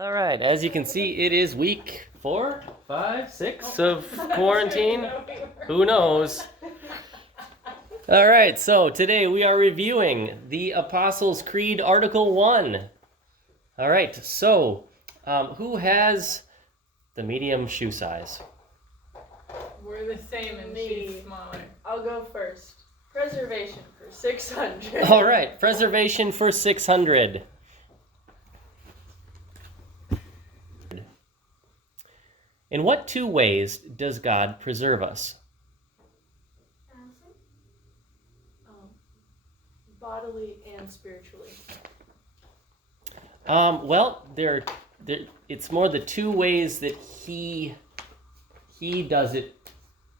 All right, as you can see, it is week 4, 5, 6 of quarantine. Who knows? All right, so today we are reviewing the Apostles' Creed, Article 1. All right, so who has the medium shoe size? We're the same and she's smaller. I'll go first. Preservation for 600. All right, preservation for 600. In what 2 ways does God preserve us? Bodily and spiritually. Well, it's more the 2 ways that he does it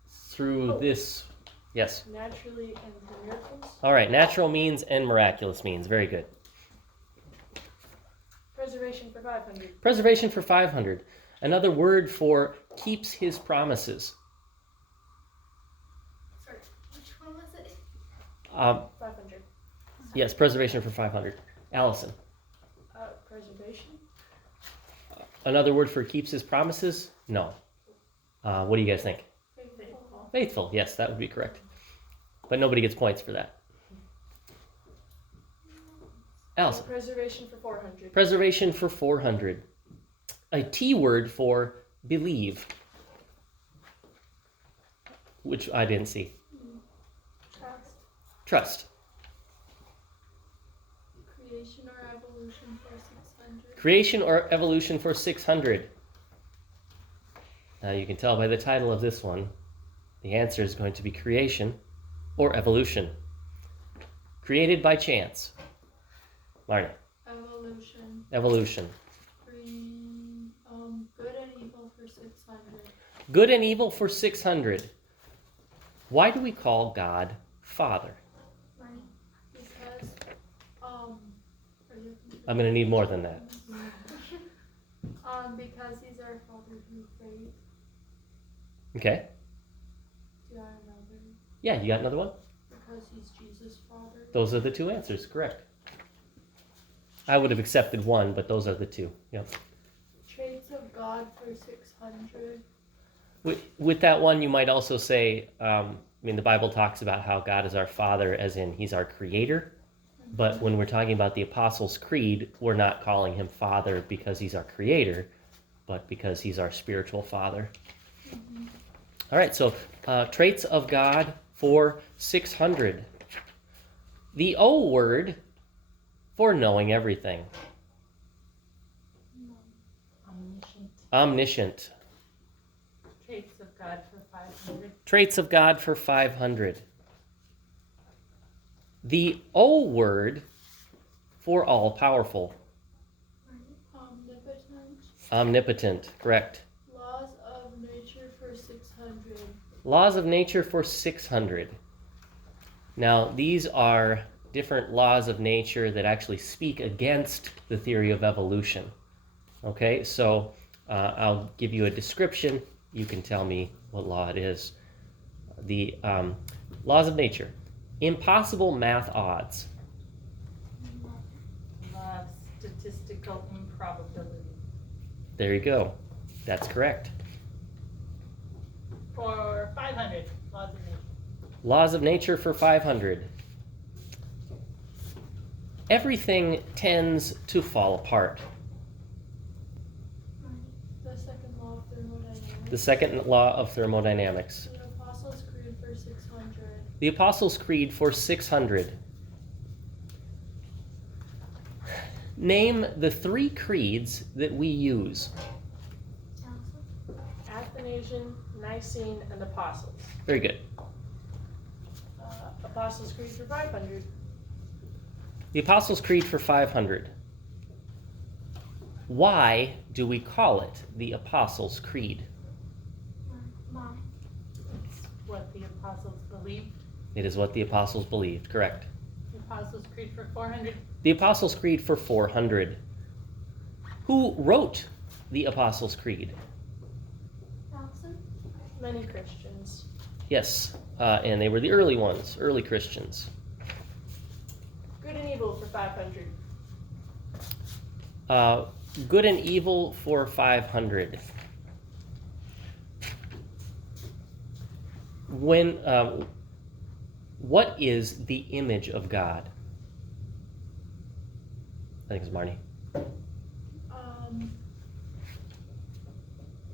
through this. Yes. Naturally and through miracles. All right, natural means and miraculous means. Very good. Preservation for 500. Preservation for 500. Another word for keeps his promises. Sorry, which one was it? 500. Yes, preservation for 500. Allison. Preservation. Another word for keeps his promises? No. What do you guys think? Faithful. Faithful. Yes, that would be correct. But nobody gets points for that. Allison. Preservation for 400. Preservation for 400. A T word for believe, which I didn't see. Trust. Trust. Creation or evolution for 600. Creation or evolution for 600. Now you can tell by the title of this one, the answer is going to be creation or evolution. Created by chance. Marna. Evolution. Evolution. Good and evil for 600. Good and evil for 600. Why do we call God Father? Right. Because, I'm going to need more than that. Because he's our Father through faith. Okay. Do you have another? Yeah, you got another one? Because he's Jesus' Father. Those are the 2 answers, correct. I would have accepted one, but those are the 2. Yep. Traits of God for 600. With that one, you might also say, the Bible talks about how God is our Father, as in He's our Creator. But when we're talking about the Apostles' Creed, we're not calling Him Father because He's our Creator, but because He's our spiritual Father. Mm-hmm. All right, so traits of God for 600. The O word for knowing everything. Omniscient. Traits of God for 500. Traits of God for 500. The O word for all-powerful. Omnipotent. Omnipotent, correct. Laws of nature for 600. Laws of nature for 600. Now, these are different laws of nature that actually speak against the theory of evolution. Okay, so I'll give you a description. You can tell me what law it is. The laws of nature. Impossible math odds. Law of statistical improbability. There you go. That's correct. For 500, laws of nature. Laws of nature for 500. Everything tends to fall apart. The second law of thermodynamics. The second law of thermodynamics. The Apostles' Creed for 600. The Apostles' Creed for 600. Name the 3 creeds that we use. Athanasian, Nicene, and Apostles. Very good. Apostles' Creed for 500. The Apostles' Creed for 500. Why do we call it the Apostles' Creed? It's what the apostles believed. It is what the apostles believed, correct. The Apostles' Creed for 400. The Apostles' Creed for 400. Who wrote the Apostles' Creed? Many Christians. Yes, and they were the early ones, early Christians. Good and evil for 500. Good and evil for 500. What is the image of God? I think it's Marnie.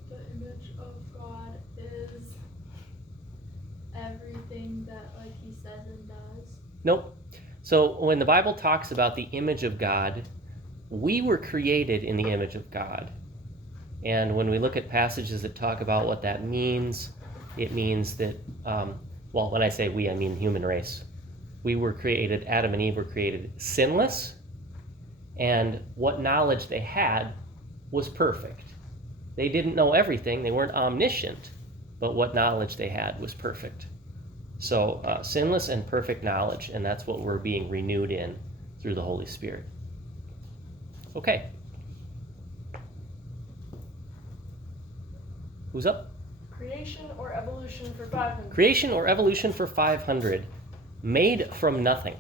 The image of God is everything that like he says and does. Nope. So when the Bible talks about the image of God, we were created in the image of God. And when we look at passages that talk about what that means, it means that, well, when I say we, I mean human race. We were created, Adam and Eve were created sinless, and what knowledge they had was perfect. They didn't know everything, they weren't omniscient, but what knowledge they had was perfect. So sinless and perfect knowledge, and that's what we're being renewed in through the Holy Spirit. Okay. Who's up? Creation or evolution for 500. Creation or evolution for 500. Made from nothing.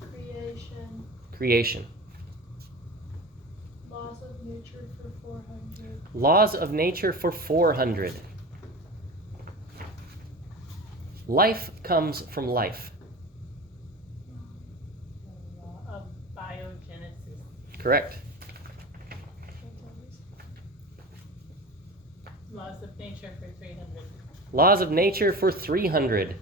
Creation. Creation. Laws of nature for 400. Laws of nature for 400. Life comes from life. Law of biogenesis. Correct. Laws of nature for 300. Laws of nature for 300.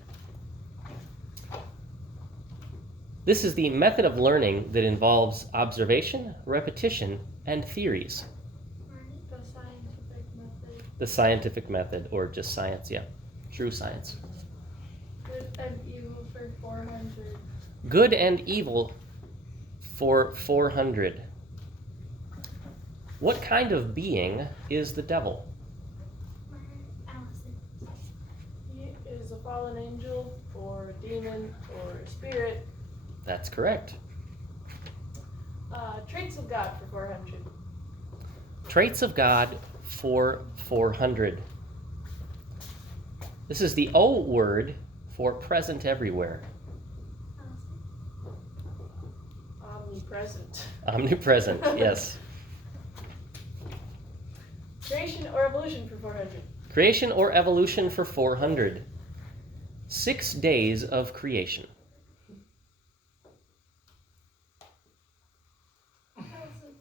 This is the method of learning that involves observation, repetition, and theories. The scientific method. The scientific method, or just science, yeah. True science. Good and evil for 400. Good and evil for 400. What kind of being is the devil? He is a fallen angel or a demon or a spirit. That's correct. Traits of God for 400. Traits of God for 400. This is the O word for present everywhere. Omnipresent. Omnipresent, yes. Creation or evolution for 400. Creation or evolution for 400. 6 days of creation.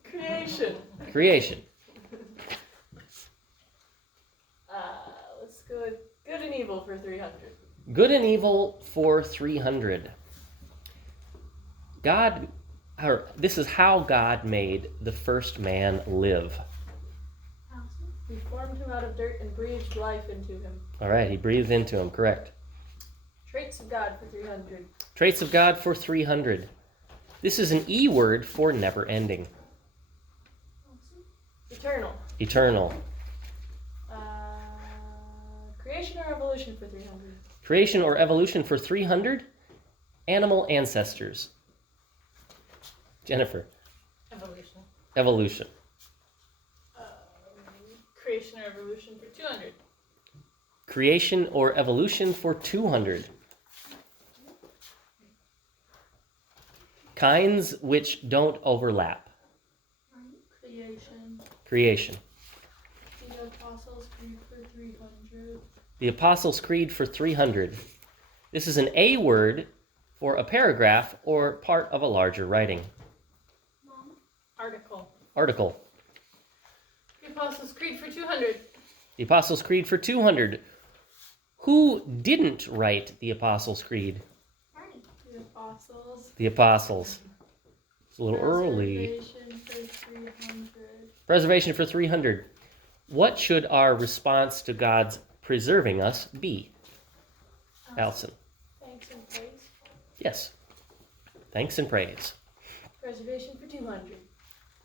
Creation. Creation. Let's go with good and evil for 300. Good and evil for 300. This is how God made the first man live. He formed him out of dirt and breathed life into him. All right, he breathed into him, correct. Traits of God for 300. Traits of God for 300. This is an E word for never ending. Eternal. Eternal. Creation or evolution for 300. Creation or evolution for 300. Animal ancestors. Jennifer. Evolution. Evolution. Creation or evolution for 200. Creation or evolution for 200. Kinds which don't overlap. Creation. Creation. The Apostles' Creed for 300. The Apostles' Creed for 300. This is an A word for a paragraph or part of a larger writing. Article. Article. The Apostles' Creed for 200. The Apostles' Creed for 200. Who didn't write the Apostles' Creed? The Apostles. The Apostles. It's a little early. Preservation for 300. Preservation for 300. What should our response to God's preserving us be? Allison. Thanks and praise. Yes. Thanks and praise. Preservation for 200.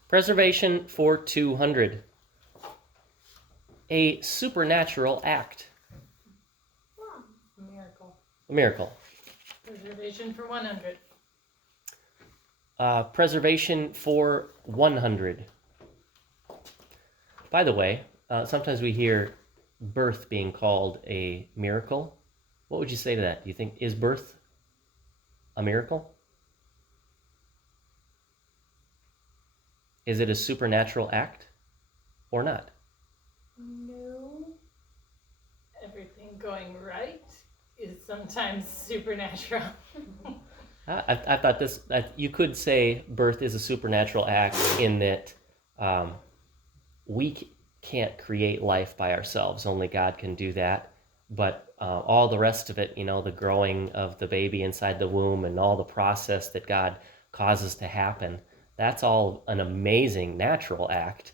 Preservation for 200. A supernatural act. Miracle. A miracle. Preservation for 100. Preservation for 100. By the way, sometimes we hear birth being called a miracle. What would you say to that? Do you think, is birth a miracle? Is it a supernatural act or not? No. Everything going right is sometimes supernatural. I thought that you could say birth is a supernatural act in that we can't create life by ourselves. Only God can do that. But all the rest of it, the growing of the baby inside the womb and all the process that God causes to happen, that's all an amazing natural act.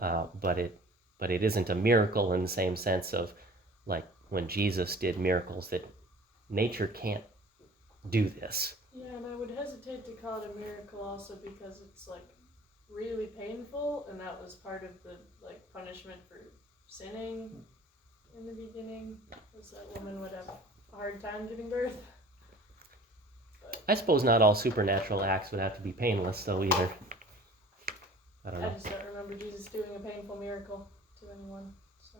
But it isn't a miracle in the same sense of like when Jesus did miracles, that nature can't do this. Yeah, and I would hesitate to call it a miracle also because it's like really painful, and that was part of the like punishment for sinning in the beginning. Was that woman would have a hard time giving birth. I suppose not all supernatural acts would have to be painless though either. I don't I know. just don't remember Jesus doing a painful miracle to anyone. So.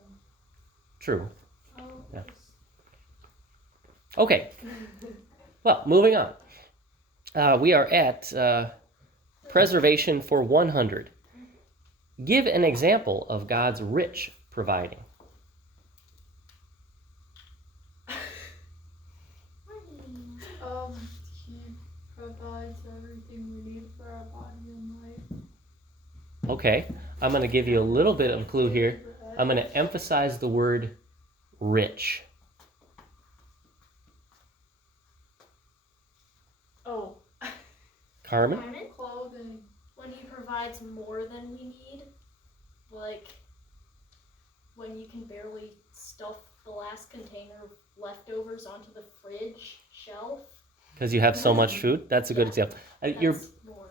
True. Oh, Yeah. Okay. Well, moving on. We are at preservation for 100. Give an example of God's rich providing. He provides everything we need for our body and life. Okay, I'm going to give you a little bit of a clue here. I'm going to emphasize the word rich. Oh. Carmen? Clothing. When he provides more than we need, like when you can barely stuff the last container of leftovers onto the fridge shelf. Because you have so much food? That's a good example.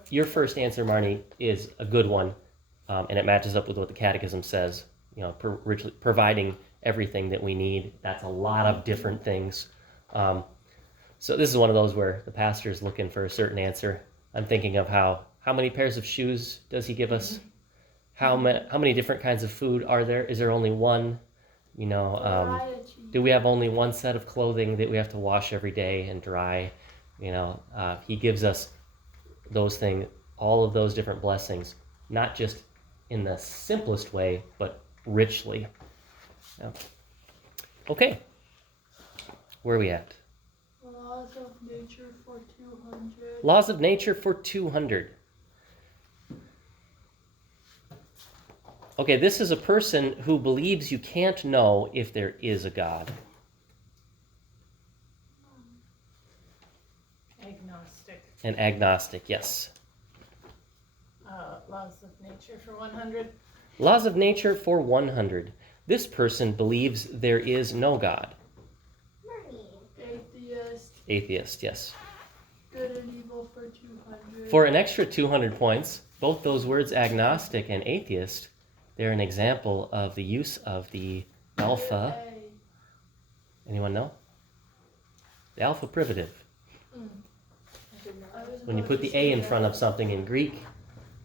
Your first answer, Marnie, is a good one, and it matches up with what the Catechism says. Providing everything that we need. That's a lot of different things. So this is one of those where the pastor is looking for a certain answer. I'm thinking of how many pairs of shoes does he give us? How many different kinds of food are there? Is there only one? Do we have only one set of clothing that we have to wash every day and dry? He gives us those things, all of those different blessings, not just in the simplest way, but richly. Yeah. Okay. Where are we at? Laws of nature for 200. Laws of nature for 200. Okay, this is a person who believes you can't know if there is a God. Agnostic. An agnostic, yes. Laws of nature for 100. Laws of nature for 100. This person believes there is no God. Atheist. Atheist, yes. Good and evil for 200. For an extra 200 points, both those words agnostic and atheist, they're an example of the use of the alpha. Anyone know? The alpha privative. When you put the A in front of something in Greek,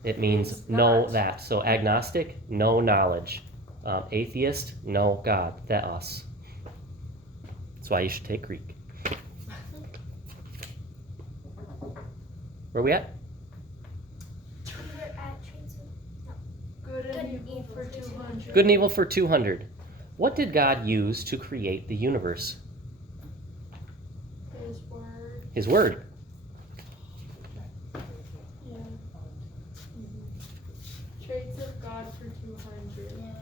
it means know that. So agnostic, no knowledge. Atheist, no God, theos. That's why you should take Greek. Where are we at? We're at traits of Good and evil for 200. Good and evil for 200. What did God use to create the universe? His word. His word. Yeah. Traits of God for 200.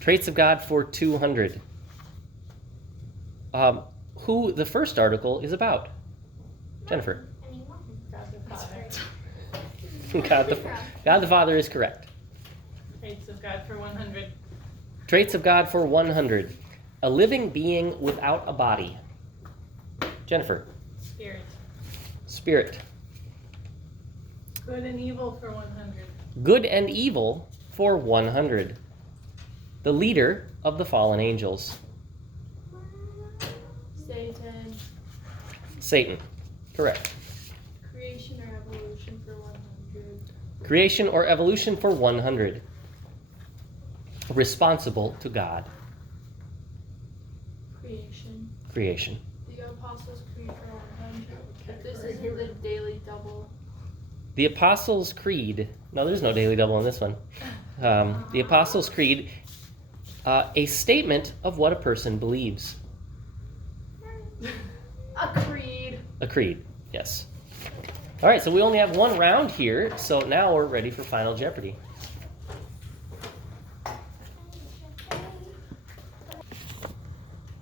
Traits of God for 200. Who the first article is about? Jennifer. God the Father. God the Father is correct. Traits of God for 100. Traits of God for 100. A living being without a body. Jennifer. Spirit. Spirit. Good and evil for 100. Good and evil for 100. The leader of the fallen angels. Satan. Satan. Correct. Creation or evolution for 100. Creation or evolution for 100. Responsible to God. Creation. Creation. The Apostles' Creed for 100. This isn't the daily double. The Apostles' Creed. No, there's no daily double in this one. The Apostles' Creed, a statement of what a person believes. A creed. A creed, yes. All right, so we only have one round here, so now we're ready for Final Jeopardy.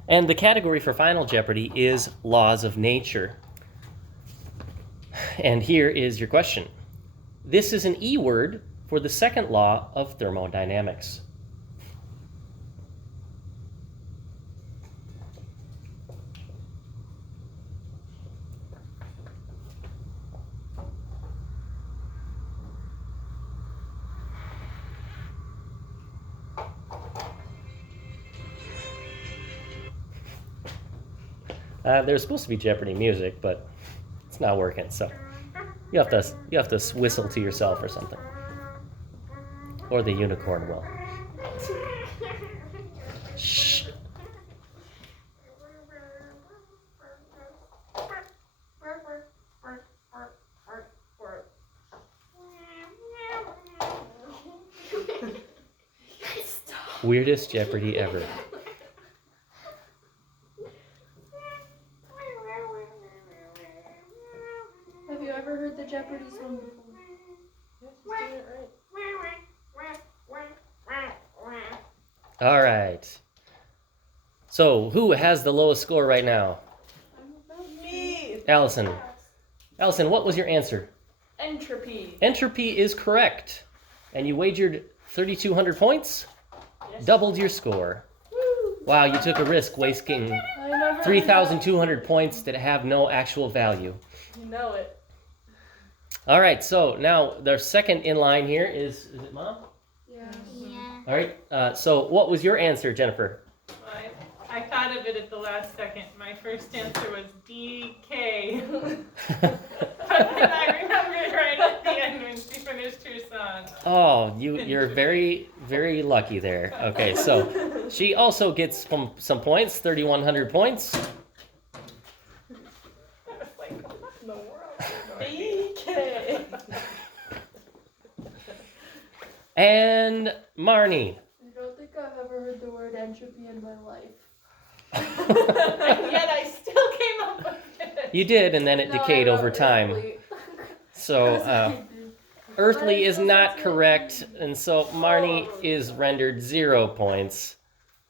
And the category for Final Jeopardy is laws of nature. And here is your question. This is an E word for the second law of thermodynamics. There's supposed to be Jeopardy music, but it's not working, so you have to whistle to yourself or something. Or the unicorn will. Shh. Weirdest Jeopardy ever. Have you ever heard the Jeopardy song before? Yes, he's doing it right. All right. So, who has the lowest score right now? Me. Allison. Allison, what was your answer? Entropy. Entropy is correct. And you wagered 3,200 points? Yes. Doubled your score. Woo. Wow, you took a risk wasting I never 3,200 points that have no actual value. You know it. All right, so now the second in line here is it Mom? Yeah. All right, so what was your answer, Jennifer? I thought of it at the last second. My first answer was DK. But then I remembered right at the end when she finished her song. Oh, you're very, very lucky there. Okay, so she also gets some points, 3,100 points. DK. And Marnie. I don't think I've ever heard the word entropy in my life. And yet I still came up with it. You did, and then it No, decayed I wrote over time. earthly. So earthly is not correct, and so Marnie is rendered 0 points.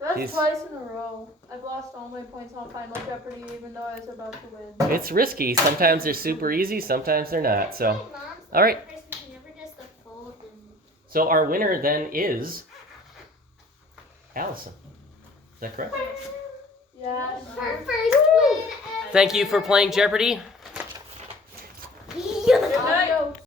That's He's- twice in a row. I've lost all my points on Final Jeopardy, even though I was about to win. It's risky. Sometimes they're super easy, sometimes they're not. So, all right. So our winner then is Allison. Is that correct? Yeah. Her first win ever. Thank you for playing Jeopardy. Yeah. Good night. Adios.